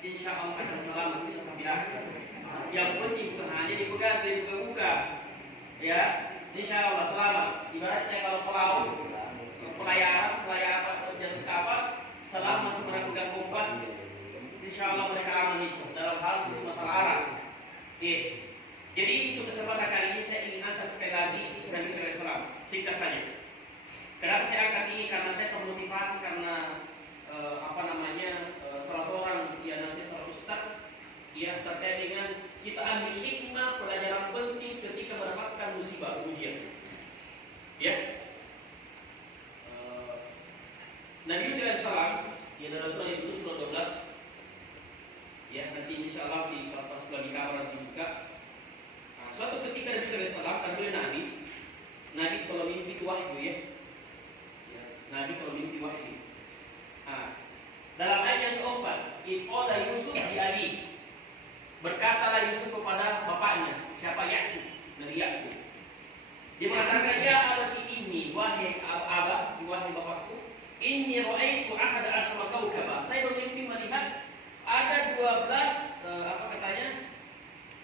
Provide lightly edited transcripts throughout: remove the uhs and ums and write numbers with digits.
insya Allah akan selamat kita sampai akhir. Yang penting bukan hanya dipegang dan dibuka-buka, ya, insya Allah selamat. Ibaratnya kalau pelayaran jenis kapal, selama masih pegang kompas, insya Allah mereka aman itu dalam hal itu masalah arah. Jadi untuk kesempatan kali ini saya ingin angkat sekali lagi itu Nabi SAW. Singkat saja. Kenapa saya angkat ini? Karena saya termotivasi karena salah seorang nasihat seorang ustaz terkait dengan kita ambil hikmah pelajaran penting ketika mendapatkan musibah ujian. Ya. Nabi SAW dalam surah Yusuf surah 12. Ya, nanti insya Allah pas bulan kabar nanti buka. Suatu ketika Nabi SAW kan beliau Nabi kalau mimpi itu wahyu ya. Nabi kalau mimpi wahyu. Dalam ayat yang keempat, Iqala Yusuf di Abi. Berkatalah Yusuf kepada bapaknya, siapa Yakub, Nabi Yakub. Dia mengatakan, ya abati ini, wahai abah, wahai bapakku, inni ra'aitu ahada asyara kaukaba. Saya bermimpi melihat ada 12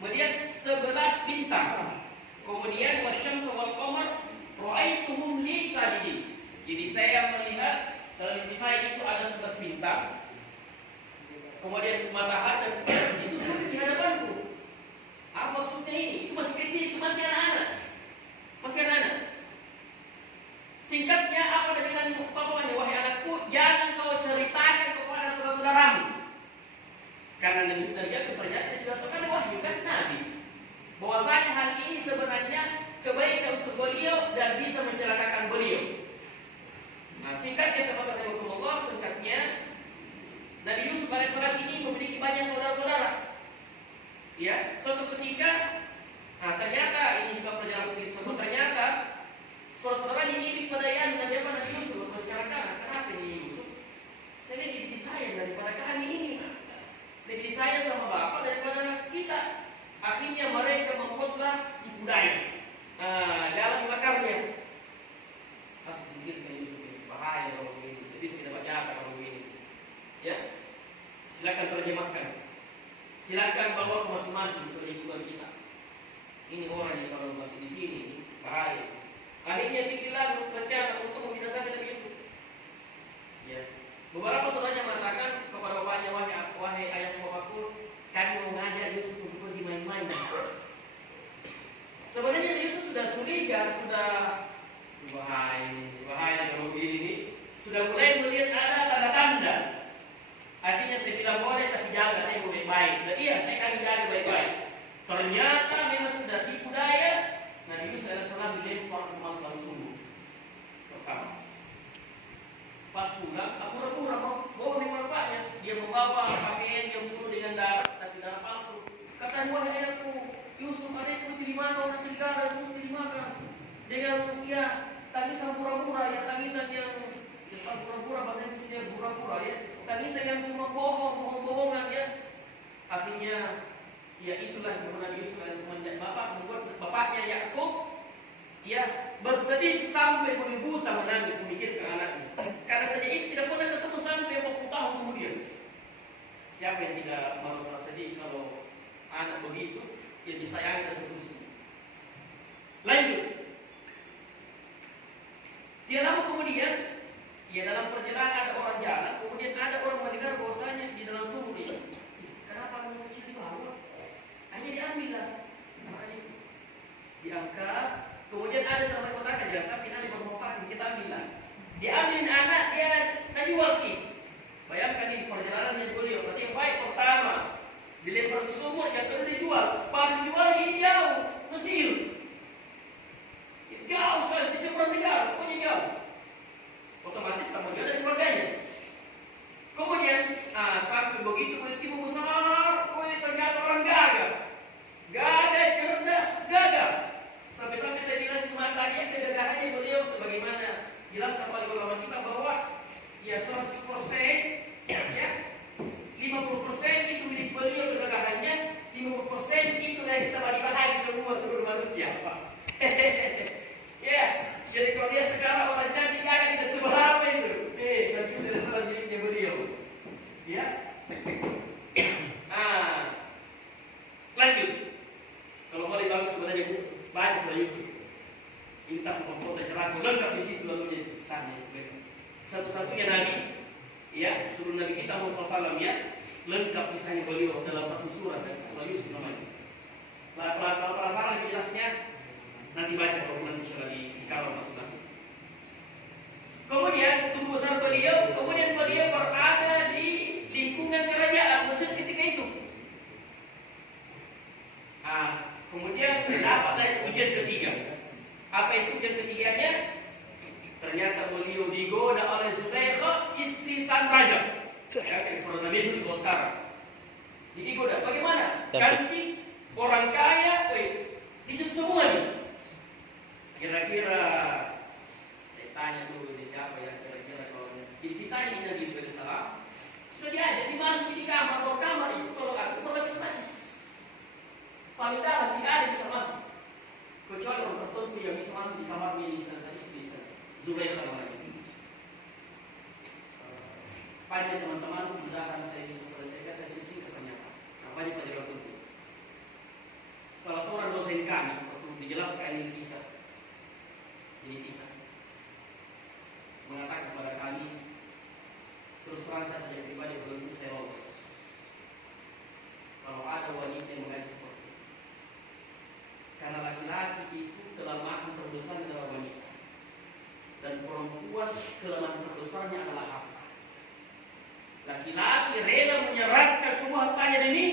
melihat 11 bintang. Kemudian wasyamsu wal qamar ra'aituhum li sajidin. Jadi saya melihat dalam mimpi saya itu ada 11 bintang. Kemudian matahari dan itu sujud di hadapanku. Apa maksudnya ini? Itu masih kecil, itu masih anak-anak. Singkatnya apa dengan bapaknya, wahai anakku, jangan kau ceritakan kepada saudara-saudaramu. Karena Nabi Yakub ternyata sudah terkena wahyu kan Nabi. Bahwasanya hal ini sebenarnya kebaikan untuk beliau dan bisa mencelakakan beliau. Singkatnya kepada Allah, singkatnya Nabi Yusuf alaihissalam ini memiliki banyak saudara-saudara. Ya, suatu ketika, ternyata ini juga pelajaran penting. Ternyata saudara ini iri pada Nabi Yusuf. Kenapa ini Yusuf? Saya lebih disayang daripada kami ini. Lebih disayang sama bapak daripada kita. Akhirnya mereka membuatlah tipu daya dalam makamnya. Harus sedikit dengan Yusuf ini bahaya kalau begini. Jadi saya dapat jawab kalau begini. Ya, silakan terjemahkan. Silakan bawa ke masing-masing untuk lingkungan kita. Ini orang yang kalau masih di sini bahaya. Akhirnya bikinlah rencana untuk membinasakan Nabi Yusuf. Ya, beberapa saudaranya mengatakan kepada bapaknya, wahai ayah bapakku, kami mau ngajak Yusuf untuk pergi main-main. Sebenarnya Yusuf sudah curiga, sudah bahaya kalau begini, sudah mulai melihat ada tanda-tanda. Akhirnya saya bilang boleh, tapi jaga tengok baik-baik. Dan iya, saya akan jaga baik-baik. Ternyata memang sudah tipu daya. Nabi Yusuf alaihissalam dilempar ke masalah sumur. Pertama, pas pulang, pura-pura bawa bapaknya. Dia membawa pakaian yang penuh dengan darah, tapi darah palsu. Kata wahai ayahku, Yusuf adikku di mana orang serigala, Yusuf di mana? Dengan tangisan pura-pura, tangisan yang pura-pura, bahasa Indonesia pura-pura ya. Tangisan yang cuma bohongan ya. Akhirnya itulah yang Nabi Yusuf semenjak membuat bapaknya Yakub bersedih sampai berbuta menangis memikirkan anaknya. Karena saja itu tidak pernah ketemu sampai 40 tahun kemudian. Siapa yang tidak merasa sedih kalau anak begitu yang disayangkan seterusnya. Lanjut. Tidak lama kemudian, dalam perjalanan ada orang jalan, kemudian ada orang mendengar bahwasanya di dalam sumur ini, kenapa anak kecil di bawah? Hanya diambillah, diangkat, kemudian ada yang mengatakan jangan sampai ada bermanfaat, kita ambillah. Diambil anak, dia jual ki. Bayangkan ini perjalanan yang beliau. Berarti yang baik pertama dilempar ke sumur, jatuh dijual. Pada jual ini jauh, Mesir. Jauh sekali, di seberang negara, pokoknya jauh. Otomatis tak menjual dari keluarganya. Kemudian, sampai begitu kulit timu besar, ternyata orang gagah. Gagah, cerdas, gagah. Sampai-sampai saya bilang di mata dia kegagahannya beliau sebagaimana jelaskan oleh ulama kita bahwa 100% 50% itu milik beliau kegagahannya, 50% itu yang kita bagi-bagi semua seluruh manusia, Pak. Jadi kalau dia sekarang orang cantik gagah tidak seberapa itu. Nabi sudah salah miliknya beliau. satu-satunya nabi, ya, seluruh nabi kita Muhammad SAW, ya, lengkap kisahnya beliau dalam satu surat, surah Yusuf namanya. Kalau penasaran lebih jelasnya, nanti baca kalau nanti sudah di kamar masing-masing. Kemudian tubuh besar beliau, kemudian beliau berada di lingkungan kerajaan Mesir ketika itu. Kemudian dapatlah ujian ketiga. Apa itu ujian ketiganya? Ternyata beliau digoda oleh Zulaikha, istri sang raja. Ya, kayak Nabi itu di sekarang. Digoda. Bagaimana? Cantik, orang kaya, di situ semua nih. Kira-kira saya tanya dulu ini siapa ya? Kira-kira kalau ceritanya Nabi SAW sudah diajak dimasuki di kamar, kalau kamar itu kalau aku berlapis-lapis. Paling dalam tidak ada yang bisa masuk, kecuali orang tertentu yang bisa masuk di kamar milik salah istri Zulaikha namanya. Panjang teman-teman, mudah-mudahan saya bisa selesaikan. Saya isi pertanyaan. Apa pada waktu itu? Salah seorang dosen kami waktu dijelaskan ini kisah, mengatakan kepada kami, terus terang saya saja pribadi belum saya lolos. Kalau ada wanita yang mengaji seperti itu, karena laki-laki itu kelemahan terbesarnya adalah wanita, dan perempuan kelemahan terbesarnya adalah harta. Laki-laki rela menyerahkan semua hartanya demi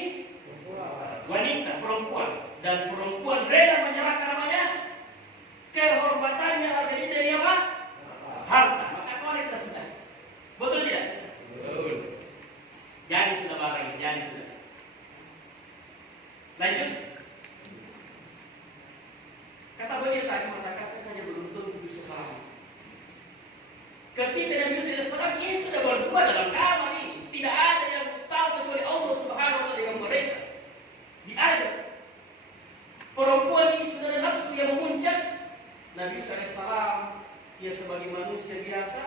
wanita, perempuan, dan perempuan rela menyerahkan namanya kehormatannya harga ini demi apa? Harta. Maka wanita sudah. Betul tidak? Betul. Jadi sudah barang, jadi sudah. Lanjut. Kata beliau tadi, maka saya saja belum tentu bisa selamat. Ketika Nabi SAW ini sudah berdua dalam kamar ini, tidak ada yang tahu kecuali Allah Subhanahu wa Ta'ala yang mereka. Diajak. Perempuan ini sudah ada nafsu yang memuncak. Nabi SAW, ia sebagai manusia biasa,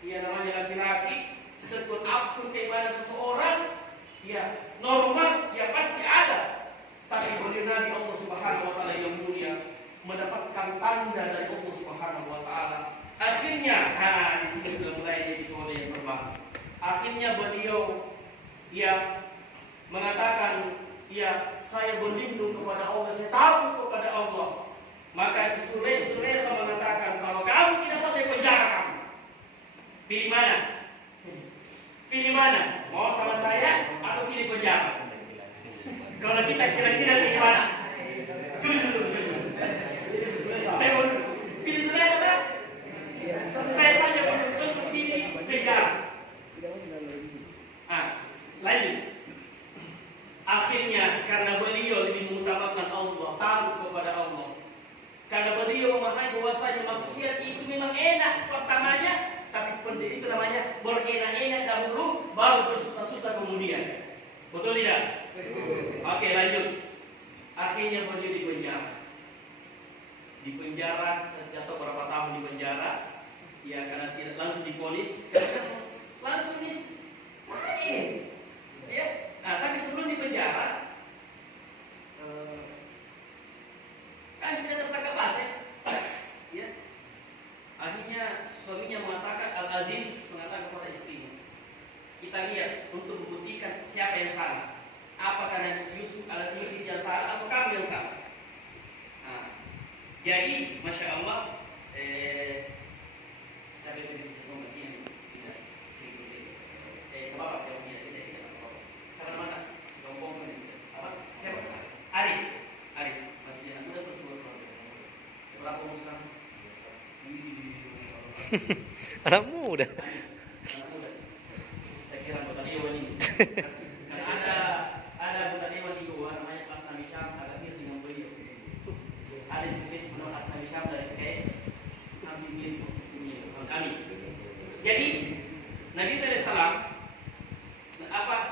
ia namanya laki-laki, sekut apapun keimanan seseorang, ia normal, ia pasti ada. Tapi beliau Nabi Allah Subhanahu wa Ta'ala yang mulia mendapatkan tanda dari Allah Subhanahu wa Ta'ala. Akhirnya, di sini sudah mulai jadi soal yang berbahaya. Akhirnya beliau mengatakan, saya berlindung kepada Allah, saya takut kepada Allah. Maka Zulaikha mengatakan, kalau kamu tidak mau saya penjara kamu. Pilih mana? Pilih mana? Mau sama saya atau pilih penjara? Kalau kita kira-kira pilih mana? Dulu. Saya mau pilih Zulaikha. Saya saja untuk pilih penjara. Lanjut. Akhirnya karena beliau lebih mengutamakan Allah, takut kepada Allah, karena beliau memahami bahwasanya maksiat itu memang enak pertamanya, tapi itu namanya berenak-enak dahulu, baru bersusah-susah kemudian. Betul tidak? Oke, lanjut. Akhirnya beliau di penjara sejak berapa tahun di penjara, ya karena tidak langsung diponis, langsung mati, ya. Tapi sebelum di penjara, kan sudah tertangkap basah, ya. Akhirnya suaminya mengatakan, Al-Aziz mengatakan kepada istrinya, kita lihat untuk membuktikan siapa yang salah. Apakah Yusuf yang salah atau kamu yang salah? Jadi, masya Allah, saya bisa ngomong sini, tidak, apa? Salah mana? Selompong ini. Apa? Siapa? Arif, masih anak muda terus berapa umur sekarang? Anak muda. Saya kira anggota dewan ini. Karena ada anggota dewan di luar namanya Asnawi Syam, agak mirip dengan beliau. Ada tulis menurut Asnawi Syam dari PKS. Amin. Jadi Nabi SAW,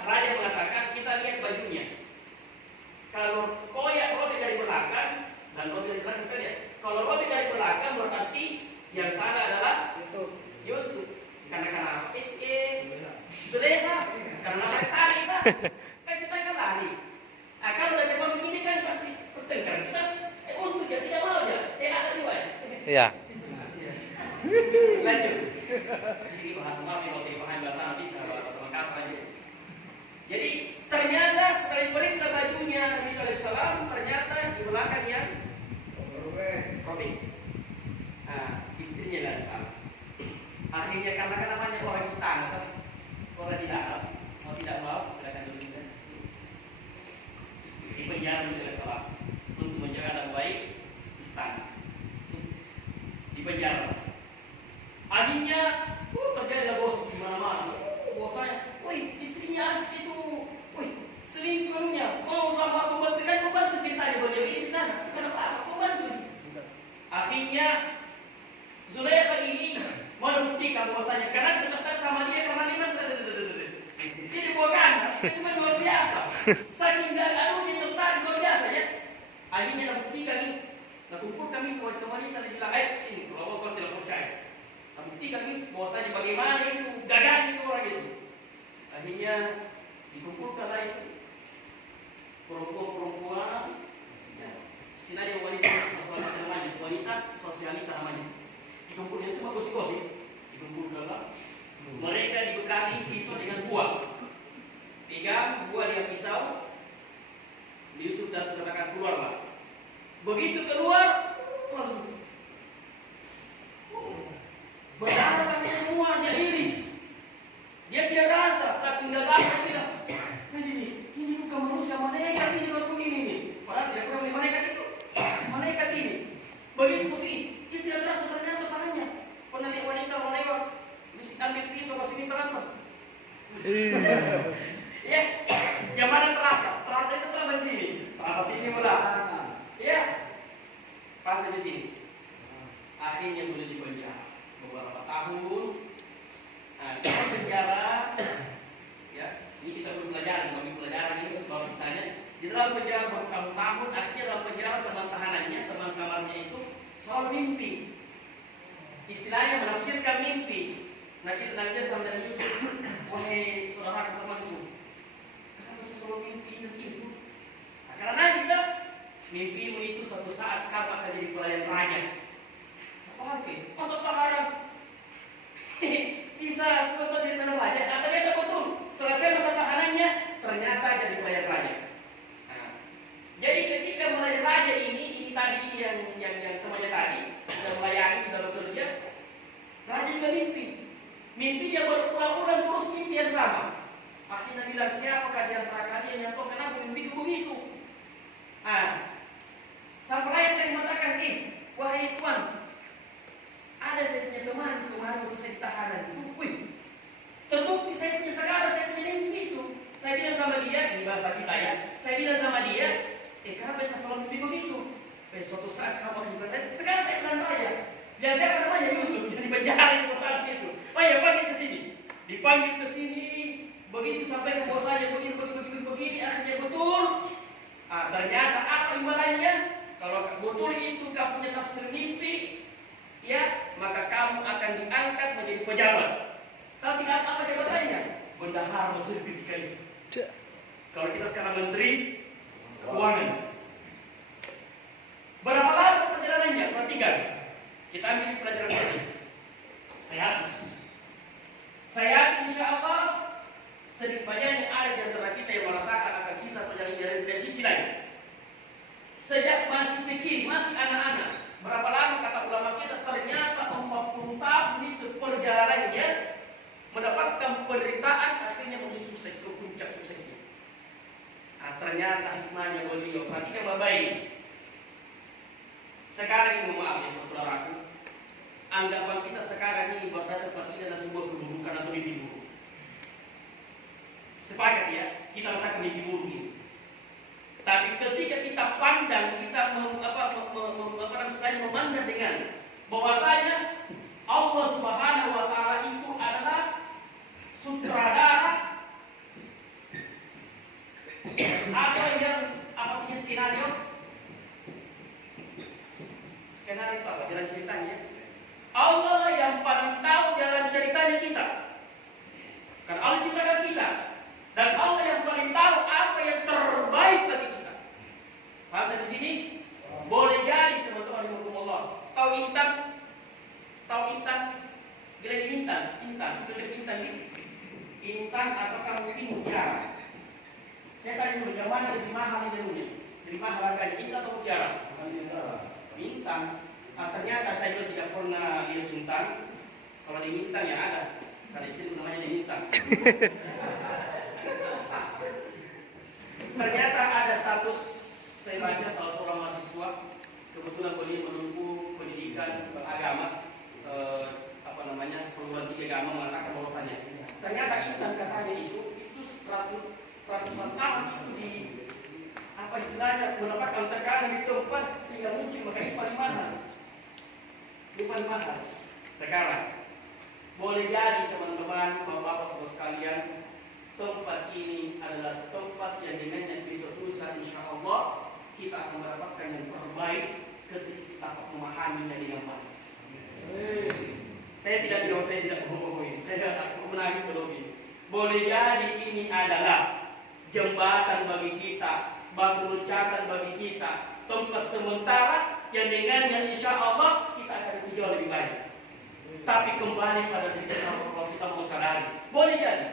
raja mengatakan, kita lihat bajunya. Kalau koyak roti dari belakang dan roti dari belakang, kita lihat. Kalau roti dari belakang berarti yang salah adalah Yusuf. Karena Zulaikha, karena kita kan kita kan lari. Kalau dari depan begini kan pasti bertengkar. Kita untuk dia tidak mau aja. Ada dua ya. Iya. Lanjut. Sedikit bahasa maaf kalau tidak paham bahasa nanti bahasa Makassar aja. Jadi ternyata setelah diperiksa bajunya Nabi SAW, ternyata di belakang yang robek. Nah, istrinya lah salah. Akhirnya karena kan namanya orang istana, kan orang di dalam, mau tidak mau silakan dulu kita. Di penjara Nabi SAW untuk menjaga nama baik istana. Di penjara. Akhirnya terjadilah gosip di mana-mana. Bosnya, woi istrinya Aziz itu, woi selingkuhnya, mau sama pembantu kan pembantu ceritanya bahwa dia di sana, kenapa apa pembantu? Akhirnya Zulaikha ini membuktikan bahwasanya karena sebentar sama dia karena dia jadi bukan, itu luar biasa. Saking aduh dia tertarik luar biasa ya. Akhirnya membuktikan ini, kumpul kami wanita dan bilang, ayo sini, kalau kau tidak percaya. Buktikan nih bahwasanya bagaimana itu gagahnya itu orang itu. Akhirnya dikumpulkanlah itu perempuan-perempuan, ya, istilahnya wanita sosialita namanya, wanita sosialita namanya. Dikumpulkan semua gosip-gosip, dikumpulkanlah. Mereka dibekali pisau dengan buah, pegang buah dengan pisau, Yusuf dan saudara akan keluarlah. Begitu keluar, langsung berdarah semua, dia iris. Dia tidak rasa, saat tinggal lama tidak. Ini bukan manusia, malaikat ini baru begini nih. Padahal tidak pernah malaikat itu. Malaikat ini. Begitu Sofi, dia tidak rasa ternyata tangannya. Pernah lihat wanita mau lewat, mesti ambil pisau kasih minta apa? Ya, yang mana terasa? Terasa itu terasa di sini. Terasa sini mula. Ya, terasa di sini. Akhirnya boleh dipenjara beberapa tahun. Nah, kita penjara, ya, ini kita belum pelajaran, kami pelajaran ini kalau misalnya di dalam penjara bertahun-tahun, akhirnya dalam penjara teman tahanannya, teman kamarnya itu selalu mimpi. Istilahnya menafsirkan mimpi. Nah, kita nanti sama dengan Yusuf, wahai saudara temanku, kenapa sih selalu mimpi itu? Nah, karena kita mimpimu itu suatu saat kamu akan jadi pelayan raja. Oke, masuk tahanan bisa sebetulnya jadi pelayan raja. Nah, ternyata betul. Selesai masa tahanannya, ternyata jadi pelayan raja. Nah, jadi ketika pelayan raja ini tadi yang temannya tadi sudah melayani, sudah bekerja, raja juga mimpi. Mimpinya berulang-ulang terus mimpi yang sama. Akhirnya bilang, siapakah di antara kalian yang tahu kenapa mimpi begitu? Nah, sang pelayan yang mengatakan, wahai tuan, ada saya punya teman kemarin waktu saya ditahanan itu, terbukti saya punya segala, saya punya mimpi itu. Saya bilang sama dia, ini bahasa kita ya, saya bilang sama dia, kenapa saya selalu mimpi begitu? Suatu saat kamu akan dipercaya, sekarang saya bilang raya. Dan siapa namanya Yusuf, jadi penjara di tempat itu. Oh ya, panggil ke sini. Dipanggil ke sini, begitu sampai ke bosnya, begini, akhirnya betul. Ternyata apa imbalannya? Kalau betul itu kamu punya tafsir mimpi, ya, maka kamu akan diangkat menjadi pejabat. Kalau tidak apa jabatannya? Bendahara Mesir ketika itu. Kalau kita sekarang menteri keuangan. Berapa lama perjalanannya? Perhatikan. Kita ambil pelajaran ini. Saya hapus. Saya yakin insya Allah sedikit banyaknya ada di antara kita yang merasakan akan kisah perjalanan dari sisi lain. Sejak masih kecil, masih anak-anak, berapa lama kata ulama kita, ternyata 40 tahun itu perjalanannya mendapatkan penderitaan, akhirnya menjadi sukses, ke puncak suksesnya. Ternyata hikmahnya beliau, perhatikan baik. Sekarang ini maaf ya saudaraku, anggapan kita sekarang ini berdasar ini adalah sebuah keburukan atau mimpi buruk. Sepakat ya, kita mengatakan mimpi buruk ini. Tapi ketika kita pandang, kita memandang dengan bahwasanya Allah Subhanahu wa Ta'ala itu adalah sutradara apa punya skenario apa jalan ceritanya. Allah yang paling tahu jalan ceritanya kita. Karena Allah ciptakan kita. Dan Allah yang paling tahu apa yang terbaik bagi kita. Bahasa di sini boleh jadi teman-teman Allah. Tahu intan, gila ini Intan ataukah mungkin mutiara? Saya tanya dulu, yang mana lebih mahal ini dulu? Lebih mahal harganya, intan atau mutiara? Intan. Ah, ternyata saya juga tidak pernah lihat intan. Kalau di intan ya ada. Karena istriku namanya di intan. Ternyata ada status, saya baca salah seorang mahasiswa, kebetulan beliau menempuh pendidikan agama, perguruan tinggi agama mengatakan bahwasannya ternyata intan katanya itu ratusan tahun itu di apa istilahnya mendapatkan tekanan di tempat sehingga muncul maka itu paling mahal. Sekarang boleh jadi teman-teman, bapak-bapak saudara sekalian, tempat ini adalah tempat yang dengannya besok-lusa insya Allah kita akan mendapatkan yang terbaik ketika kita memahaminya dengan baik. Saya tidak ngomongin, saya menangis berlebih. Boleh jadi ini adalah jembatan bagi kita, batu loncatan bagi kita, tempat sementara yang dengannya insya Allah kita akan jauh lebih baik. Tapi kembali pada diri kita, kalau kita mau sadari, boleh jadi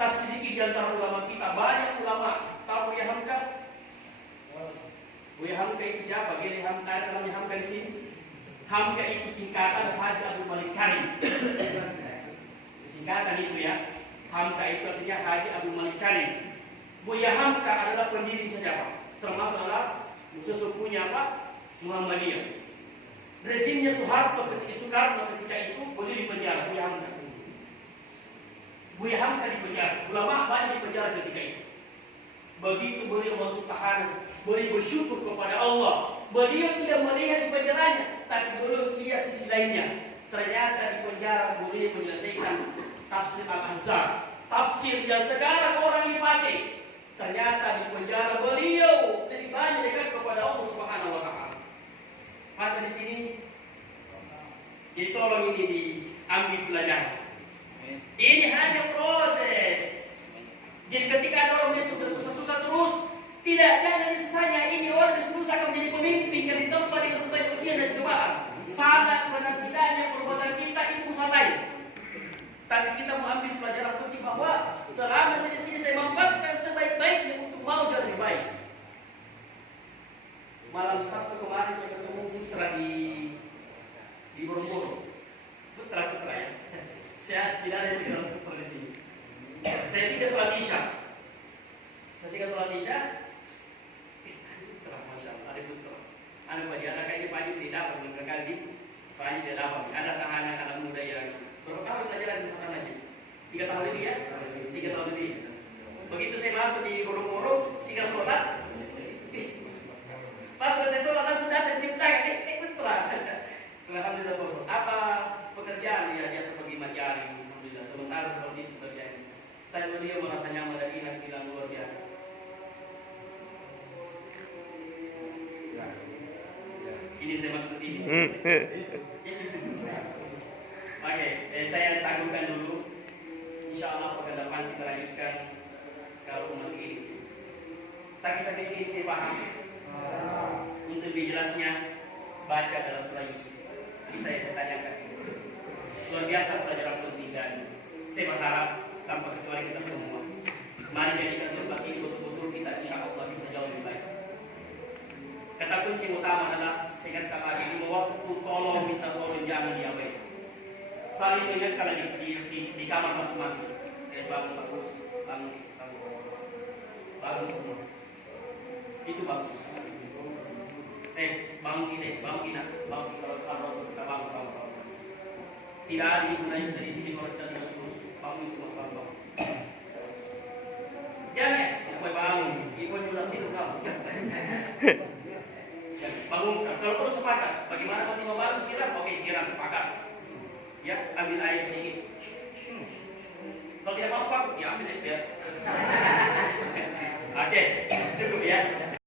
tak sedikit di antara ulama kita, banyak ulama. Tahu Buya Hamka? Buya Hamka itu siapa? Gini Hamka, namanya Hamka di sini. Hamka itu singkatan Haji Abdul Malik Karim. Singkatan itu ya. Hamka itu artinya Haji Abdul Malik Karim. Buya Hamka adalah pendiri siapa? Termasuk adalah sesepunya apa? Muhammadiyah. Rezimnya Soekarno ketika itu boleh dipenjara Buya Hamka. Buya Hamka dipenjara. Ulama banyak dipenjara ketika itu. Begitu beliau masuk tahanan, beliau bersyukur kepada Allah. Beliau tidak melihat di penjaranya, tapi beliau lihat sisi lainnya. Ternyata di penjara beliau menyelesaikan tafsir Al-Azhar, tafsir yang sekarang orang ini pakai. Ternyata di penjara beliau lebih banyak dekat kepada Allah Subhanahu Wa Taala. Masa di sini, ditolong ini diambil pelajaran. Ini hanya proses. Jadi ketika ada orang yang susah terus, tidak jangan susahnya ini orang yang susah akan menjadi pemimpin yang di tempat yang berbagai ujian dan cobaan. Sangat penampilannya perbuatan kita itu usaha lain. Tapi kita mau ambil pelajaran penting bahwa selama saya di sini saya manfaatkan sebaik-baiknya untuk mau jauh lebih baik. Malam Sabtu kemarin saya ketemu putra di Borobudur. Putra ya. Saya tidak ada di dalam putra di sini. Saya singgah sholat Isya. Masya Allah, ada putra. Anak bagi anak ini pagi tidak dapat berkali pagi tidak dapat. Ada tahanan anak muda yang berapa tahun pelajaran di sana lagi? 3 tahun lebih ya? 3 tahun lebih. Begitu saya masuk di Borobudur, singgah sholat. Pas selesai sholat langsung datang ciptaan, putra. Alhamdulillah bos. Apa pekerjaan ya biasa pergi majari, alhamdulillah. Sementara seperti itu terjadi. Tapi beliau merasa nyaman dan ingat bilang luar biasa. Ini saya maksud ini. Oke, saya tangguhkan dulu. Insya Allah pekan depan kita lanjutkan kalau masih ini. Tapi sampai sini saya paham. Untuk lebih jelasnya baca dalam surah Yusuf. Bisa saya tanyakan. Luar biasa pelajaran penting dan saya berharap tanpa kecuali kita semua. Mari jadikan tempat ini betul-betul kita insya Allah bisa jauh lebih baik. Kata kunci utama adalah saya katakan tadi waktu tolong minta tolong jangan diabaikan. Saling mengingatkan di kamar masing-masing. Bagus, bagus semua. Itu bagus. Bangun ini kalau kita bangun. Tidak ada gunanya dari sini kalau kita tidak terus bangun semua bangun. Jangan, kau bangun, ikut juga tidur kamu. Bangun, kalau terus sepakat. Bagaimana kalau mau bangun siram? Oke, siram sepakat. Ya, ambil air sedikit. Kalau tidak mau, ya ambil air biar. Oke, cukup ya.